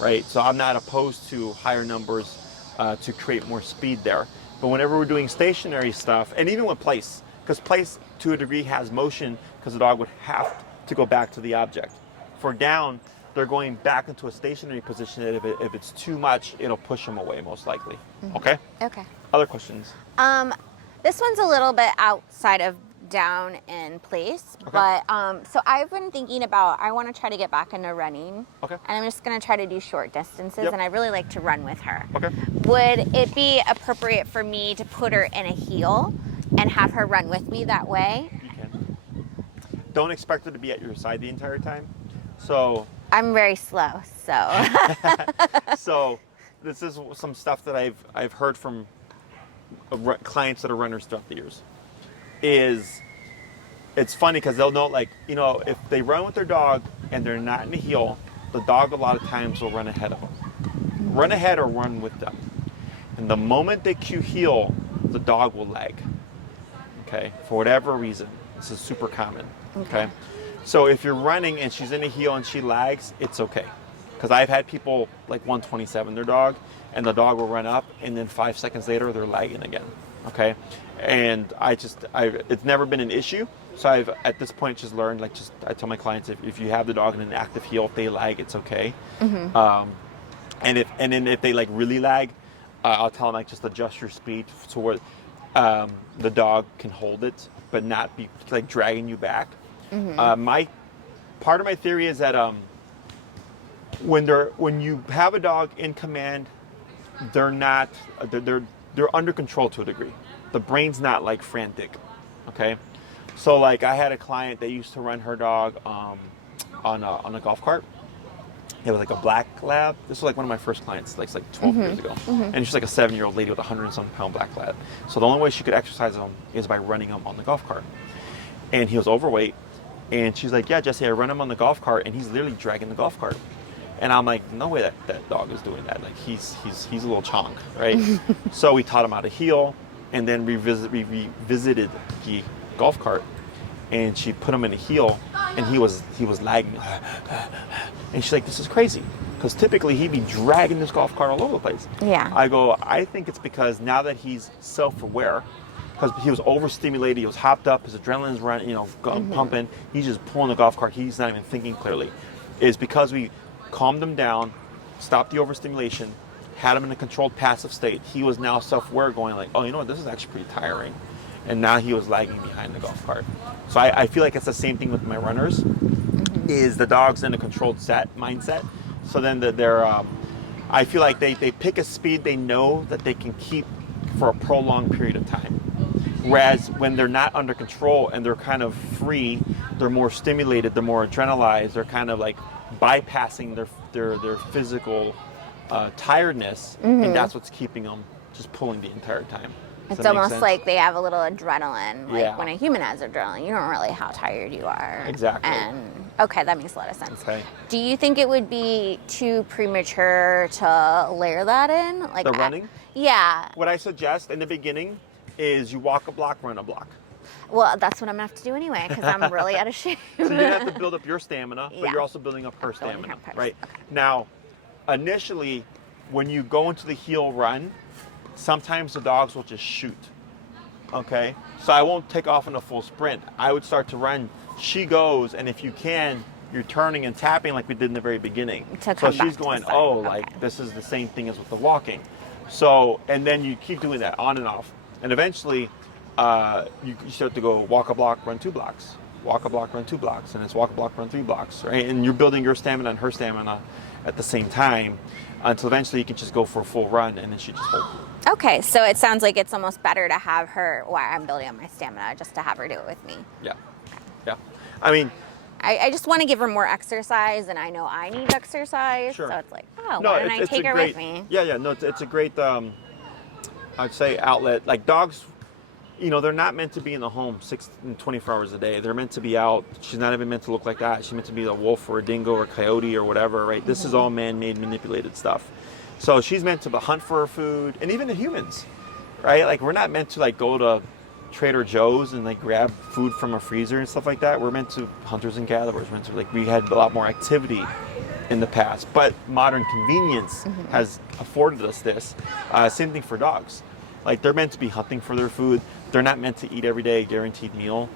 Right, so I'm not opposed to higher numbers to create more speed there. But whenever we're doing stationary stuff, and even with place, because place to a degree has motion, because the dog would have to go back to the object. For down, they're going back into a stationary position. That if it's too much, it'll push them away most likely. Okay. Okay. Other questions? This one's a little bit outside of down in place, but so I've been thinking about, I want to try to get back into running. Okay. And I'm just going to try to do short distances, Yep. and I really like to run with her. Okay. Would it be appropriate for me to put her in a heel and have her run with me that way? You can. Don't expect her to be at your side the entire time. So I'm very slow, so. So this is some stuff that I've heard from clients that are runners throughout the years. It's funny because they'll know, like, you know, if they run with their dog and they're not in a heel, the dog a lot of times will run ahead of them. Run ahead or run with them. And the moment they cue heel, the dog will lag. Okay, for whatever reason. This is super common. Okay. So if you're running and she's in a heel and she lags, it's okay. Because I've had people like 127 their dog, and the dog will run up, and then 5 seconds later they're lagging again. Okay, and it's never been an issue. So I've at this point just learned, like, I tell my clients, if you have the dog in an active heel, if they lag, it's okay. And then if they like really lag, I'll tell them, like, just adjust your speed so where the dog can hold it, but not be like dragging you back. Part of my theory is that when you have a dog in command, they're under control to a degree. The brain's not like frantic. Okay, so like I had a client that used to run her dog on a golf cart. It was like a black lab. This was like one of my first clients, like 12 years ago. And she's like a 7-year-old lady with a 100-something pound black lab. So the only way she could exercise him is by running him on the golf cart. And he was overweight. And she's like, yeah, Jesse, I run him on the golf cart, and he's literally dragging the golf cart. And I'm like, no way that dog is doing that. Like he's a little chonk, right? So we taught him how to heel, and then we revisited the golf cart, and she put him in a heel, and he was lagging. And she's like, this is crazy, because typically he'd be dragging this golf cart all over the place. Yeah. I go, I think it's because now that he's self-aware, because he was overstimulated, he was hopped up, his adrenaline's running, pumping, he's just pulling the golf cart, he's not even thinking clearly. Is because we calmed him down, stopped the overstimulation, had him in a controlled passive state. He was now self-aware, going like, oh, you know what, this is actually pretty tiring. And now he was lagging behind the golf cart. So I feel like it's the same thing with my runners, is the dog's in a controlled mindset. So then I feel like they pick a speed they know that they can keep for a prolonged period of time. Whereas when they're not under control and they're kind of free, they're more stimulated, they're more adrenalized, they're kind of like bypassing their physical tiredness, and that's what's keeping them just pulling the entire time. It's almost like they have a little adrenaline. Like when a human has adrenaline, you don't really how tired you are. Exactly. And okay, that makes a lot of sense. Okay. Do you think it would be too premature to layer that in? Like the running? Yeah. What I suggest in the beginning is you walk a block, run a block. Well, that's what I'm going to have to do anyway, because I'm really out of shape. So you're going to have to build up your stamina, but you're also building up her stamina, right? Okay. Now, initially, when you go into the heel run, sometimes the dogs will just shoot, okay? So I won't take off in a full sprint. I would start to run. She goes, and if you can, you're turning and tapping like we did in the very beginning. So she's going, like this is the same thing as with the walking. So, and then you keep doing that on and off. And eventually, you start to go walk a block, run 2 blocks. Walk a block, run 2 blocks. And it's walk a block, run 3 blocks, right? And you're building your stamina and her stamina at the same time until eventually you can just go for a full run and then she just holds you. Okay, so it sounds like it's almost better to have her, while I'm building up my stamina, just to have her do it with me. Yeah. Yeah. I mean, I just want to give her more exercise, and I know I need exercise. Sure. So it's like, why don't I take her with me? Yeah. No, it's a great, I'd say, outlet. Like dogs, they're not meant to be in the home 24 hours a day. They're meant to be out. She's not even meant to look like that. She's meant to be a wolf or a dingo or a coyote or whatever, right? This is all man-made, manipulated stuff. So she's meant to hunt for her food, and even the humans, right? Like we're not meant to like go to Trader Joe's and like grab food from a freezer and stuff like that. We're meant to hunters and gatherers. Meant to we had a lot more activity in the past, but modern convenience has afforded us this. Same thing for dogs. Like they're meant to be hunting for their food. They're not meant to eat every day, guaranteed meal.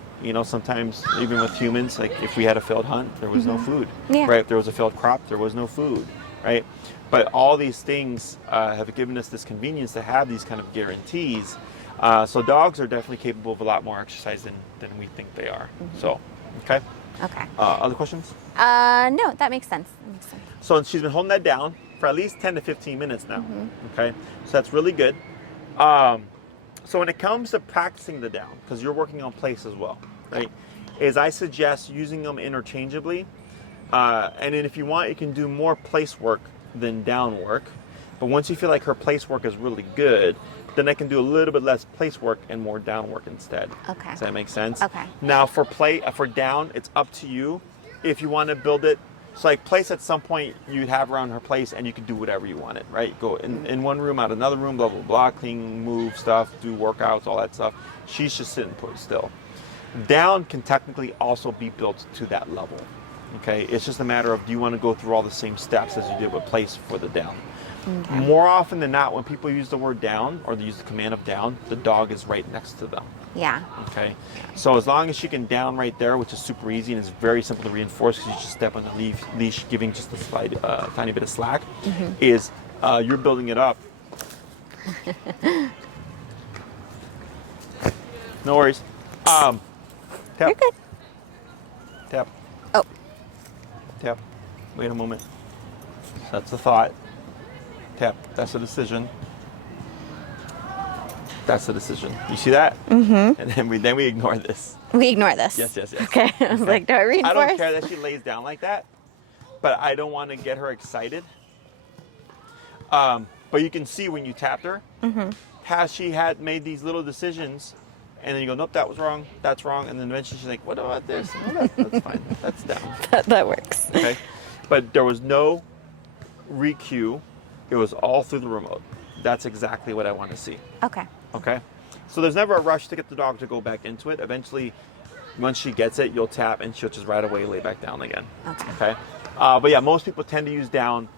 Sometimes even with humans, like if we had a failed hunt, there was no food, right? If there was a failed crop, there was no food, right? But all these things have given us this convenience to have these kind of guarantees. So dogs are definitely capable of a lot more exercise than we think they are. So, okay. Okay. Other questions? No, that makes sense. So she's been holding that down for at least 10 to 15 minutes now. Okay. So that's really good. So when it comes to practicing the down, because you're working on place as well, right? Is I suggest using them interchangeably. And then if you want, you can do more place work than down work. But once you feel like her place work is really good, then I can do a little bit less place work and more down work instead. Okay. Does that make sense? Okay. Now for down, it's up to you if you want to build it. So like place at some point you'd have her on her place and you could do whatever you wanted, right? Go in one room, out another room, blah, blah, blah, clean, move stuff, do workouts, all that stuff. She's just sitting put still. Down can technically also be built to that level. Okay, it's just a matter of do you want to go through all the same steps as you did with place for the down. Okay. More often than not, when people use the word down or they use the command of down, the dog is right next to them. Yeah. Okay, so as long as she can down right there, which is super easy and it's very simple to reinforce because you just step on the leash, giving just a tiny bit of slack, is you're building it up. No worries. Tap. You're good. Tap. Oh. Tap. Wait a moment. That's the thought. Tap. That's a decision. That's the decision. You see that? And then we ignore this. We ignore this. Yes. Okay. I was like, do I reinforce? I don't care that she lays down like that, but I don't want to get her excited. But you can see when you tapped her, how she had made these little decisions, and then you go, nope, that was wrong, that's wrong, and then eventually she's like, what about this? Oh, that's fine. That's down. That works. Okay. But there was no re-cue, it was all through the remote. That's exactly what I want to see. Okay. Okay? So there's never a rush to get the dog to go back into it. Eventually, once she gets it, you'll tap and she'll just right away lay back down again. Okay? But yeah, most people tend to use down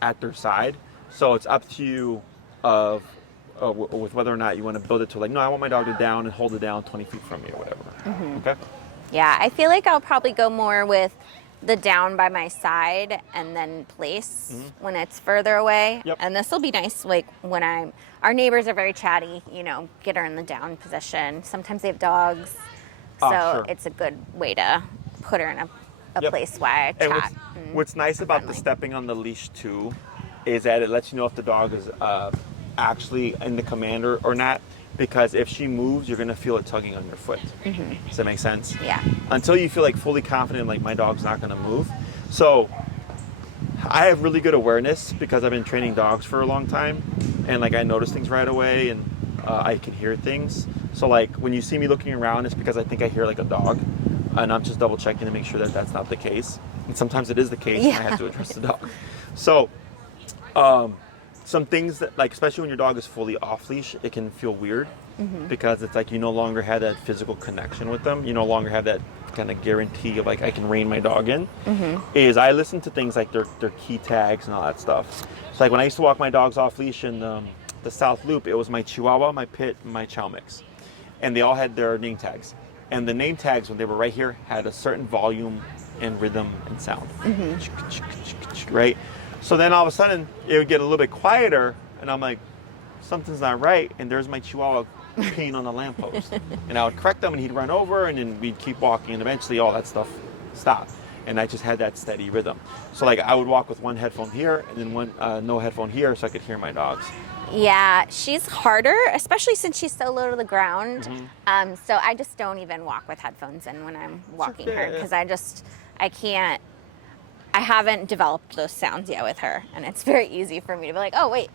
at their side. So it's up to you with whether or not you want to build it to like, no, I want my dog to down and hold it down 20 feet from me or whatever. Okay? Yeah, I feel like I'll probably go more with the down by my side and then place when it's further away. Yep. And this will be nice, like when our neighbors are very chatty, get her in the down position. Sometimes they have dogs, so sure. it's a good way to put her in a place where I And chat. what's nice about the stepping on the leash too is that it lets you know if the dog is actually in the commander or not. Because if she moves, you're going to feel it tugging on your foot. Does that make sense? Yeah. Until you feel like fully confident, like my dog's not going to move. So I have really good awareness because I've been training dogs for a long time. And like I notice things right away and I can hear things. So like when you see me looking around, it's because I think I hear like a dog. And I'm just double checking to make sure that that's not the case. And sometimes it is the case and I have to address the dog. So some things that, like, especially when your dog is fully off leash, it can feel weird because it's like you no longer have that physical connection with them. You no longer have that kind of guarantee of like I can rein my dog in. Is I listen to things like their key tags and all that stuff. So like when I used to walk my dogs off leash in the South Loop, it was my Chihuahua, my Pit, and my Chow Mix, and they all had their name tags. And the name tags, when they were right here, had a certain volume and rhythm and sound. Right. So then all of a sudden, it would get a little bit quieter, and I'm like, something's not right, and there's my Chihuahua peeing on the lamppost. And I would correct them, and he'd run over, and then we'd keep walking, and eventually all that stuff stopped. And I just had that steady rhythm. So like I would walk with one headphone here, and then one no headphone here, so I could hear my dogs. Yeah, she's harder, especially since she's so low to the ground. So I just don't even walk with headphones in when I'm walking her, because I can't. I haven't developed those sounds yet with her, and it's very easy for me to be like, oh, wait.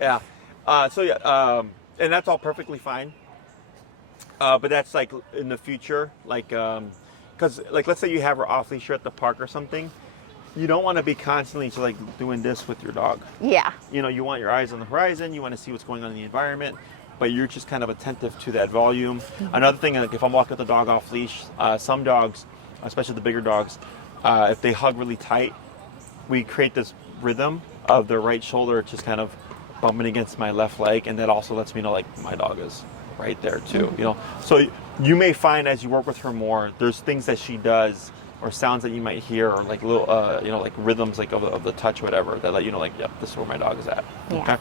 Yeah. And that's all perfectly fine. But that's like in the future, like, because like let's say you have her off leash at the park or something, you don't want to be constantly just like doing this with your dog. Yeah. You want your eyes on the horizon, you want to see what's going on in the environment, but you're just kind of attentive to that volume. Another thing, like if I'm walking the dog off leash, some dogs, especially the bigger dogs, if they hug really tight, we create this rhythm of their right shoulder just kind of bumping against my left leg, and that also lets me know like my dog is right there too. So you may find as you work with her more, there's things that she does or sounds that you might hear, or like little like rhythms like of the touch or whatever that let you know like, yep, this is where my dog is at. Yeah. Okay.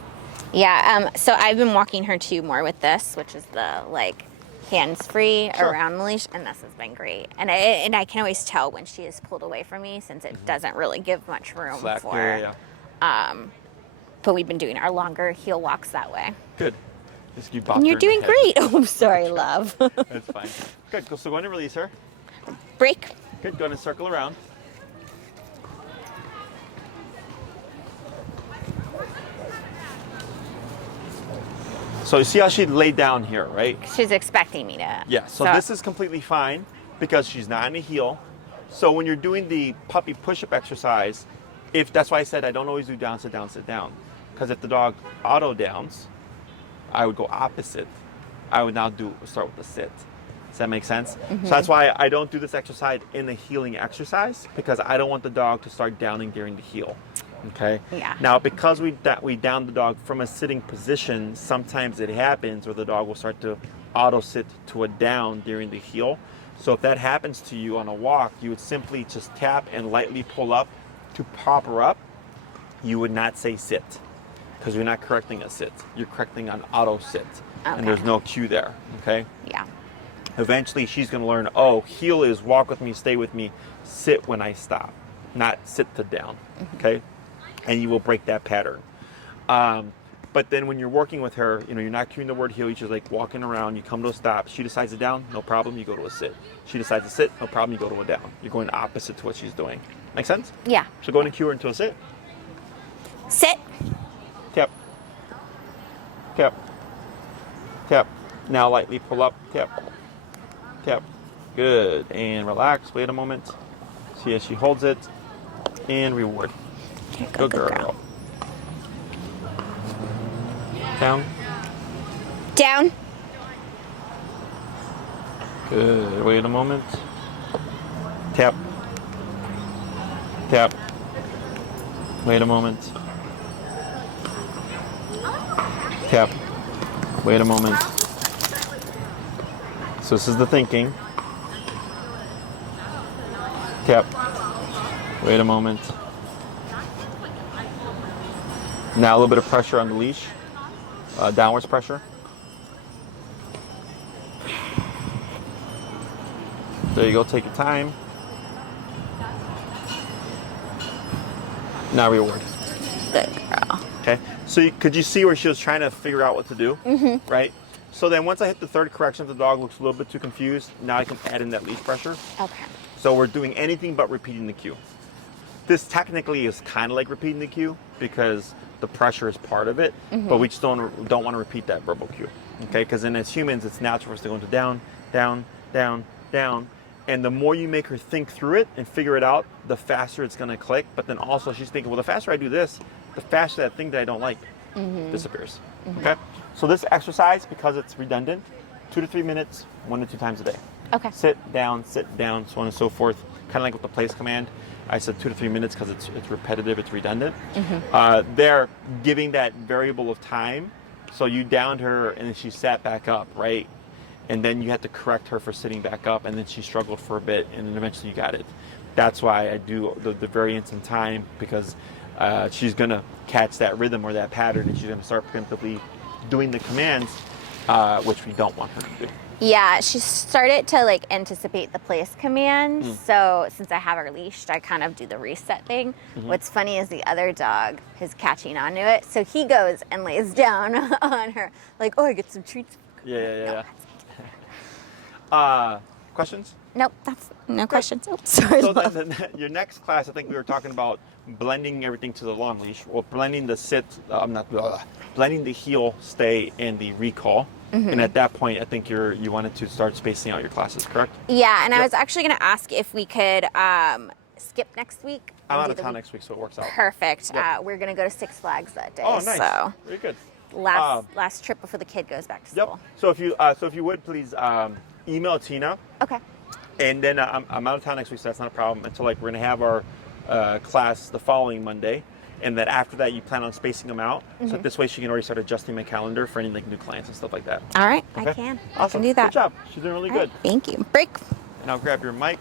Yeah. So I've been walking her too more with this, which is the like hands-free around the leash, and this has been great. And I can always tell when she is pulled away from me, since it doesn't really give much room Slack. for. Yeah. But we've been doing our longer heel walks that way. Good. Just keep And you're bopping her doing in the great. Oh, I'm sorry, love. That's fine. Good. So go ahead and release her. Break. Good. Go ahead and circle around. So you see how she laid down here, right? She's expecting me to. Yeah. So this is completely fine because she's not in a heel. So when you're doing the puppy push-up exercise, that's why I said I don't always do down, sit down, sit down. Because if the dog auto downs, I would go opposite. I would now start with the sit. Does that make sense? So that's why I don't do this exercise in the heeling exercise, because I don't want the dog to start downing during the heel. Okay. Yeah. Now, because we down the dog from a sitting position, sometimes it happens where the dog will start to auto sit to a down during the heel. So if that happens to you on a walk, you would simply just tap and lightly pull up to prop her up. You would not say sit, because you're not correcting a sit. You're correcting an auto sit, and there's no cue there. Okay. Yeah. Eventually, she's going to learn, oh, heel is walk with me, stay with me, sit when I stop, not sit to down. Okay. And you will break that pattern. But then when you're working with her, you're not cueing the word heel. You're just like walking around. You come to a stop. She decides to down, no problem. You go to a sit. She decides to sit, no problem. You go to a down. You're going opposite to what she's doing. Make sense? Yeah. So go ahead and cue her into a sit. Sit. Tap. Tap. Tap. Now lightly pull up. Tap. Tap. Good. And relax. Wait a moment. See as she holds it. And reward. Here you go, good girl. Down. Down. Good. Wait a moment. Tap. Tap. Wait a moment. Tap. Wait a moment. So this is the thinking. Tap. Wait a moment. Now a little bit of pressure on the leash. Downwards pressure. There you go, take your time. Now reward. Good girl. Okay, so could you see where she was trying to figure out what to do? Mm-hmm. Right? So then once I hit the third correction, if the dog looks a little bit too confused, now I can add in that leash pressure. Okay. So we're doing anything but repeating the cue. This technically is kind of like repeating the cue because the pressure is part of it, but we just don't want to repeat that verbal cue. Okay, because then as humans, it's natural for us to go into down, down, down, down. And the more you make her think through it and figure it out, the faster it's going to click. But then also she's thinking, well, the faster I do this, the faster that thing that I don't like disappears. Okay? So this exercise, because it's redundant, 2 to 3 minutes, 1 to 2 times a day. Okay. Sit down, so on and so forth. Kind of like with the place command. I said 2 to 3 minutes because it's repetitive, it's redundant. They're giving that variable of time. So you downed her and then she sat back up, right? And then you had to correct her for sitting back up, and then she struggled for a bit, and then eventually you got it. That's why I do the variance in time, because she's going to catch that rhythm or that pattern, and she's going to start preemptively doing the commands, which we don't want her to do. Yeah, she started to like anticipate the place command. So since I have her leashed, I kind of do the reset thing. What's funny is the other dog is catching onto it. So he goes and lays down on her, like, oh, I get some treats. Yeah. Questions? Nope, that's no questions. Oh, sorry. So then your next class, I think we were talking about blending everything to the long leash, or blending the sit, blending the heel, stay, and the recall. And at that point, I think you wanted to start spacing out your classes, correct? Yeah, and I was actually going to ask if we could skip next week. I'm out of town next week, so it works out. Perfect. Yep. We're going to go to Six Flags that day. Oh, nice. So very good. last trip before the kid goes back to school. So if you would please email Tina. Okay. And then I'm out of town next week, so that's not a problem. Until we're gonna have our class the following Monday, and then after that you plan on spacing them out. So this way she can already start adjusting my calendar for any new clients and stuff like that. All right, Okay? I can. Awesome. I can do that. Good job. She's doing really good. Right, thank you. Break. And I'll grab your mic.